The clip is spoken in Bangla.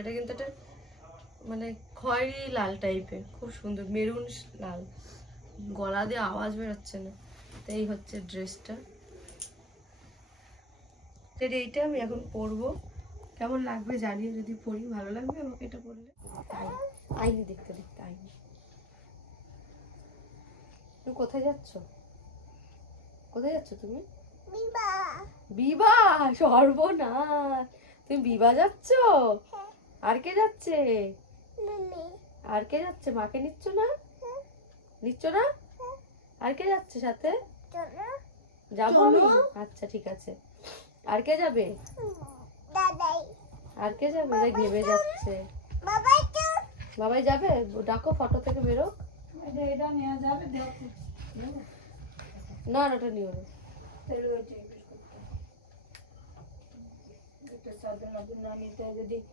এটা কিন্তু একটা মানে খয়েরি লাল টাইপের, খুব সুন্দর মেরুন লাল, গলা দিয়ে আওয়াজ বেরোচ্ছে না। তো এই হচ্ছে ড্রেসটা, এইটা আমি এখন পরবো, কেমন লাগবে জানিও, যদি পরি ভালো লাগবে আমাকে এটা পরলে। আইনি দেখতে দেখতে আইনি। তুমি কোথায় যাচ্ছ? কোথায় যাচ্ছ তুমি? বিবাহ? সর্বনাশ, তুমি বিবাহ যাচ্ছ? আর কে যাচ্ছে? আর কে যাচ্ছে? মাকে নিচ্ছ না? নিচ্ছ না? আর কে যাচ্ছে সাথে? যাবো আমি? আচ্ছা ঠিক আছে। আর কে যাবে? আর কে যাবে? ঘেমে যাচ্ছে। বাবাই যাবে? ডাকো, ফটো থেকে বেরো। না না, ওটা নিও না।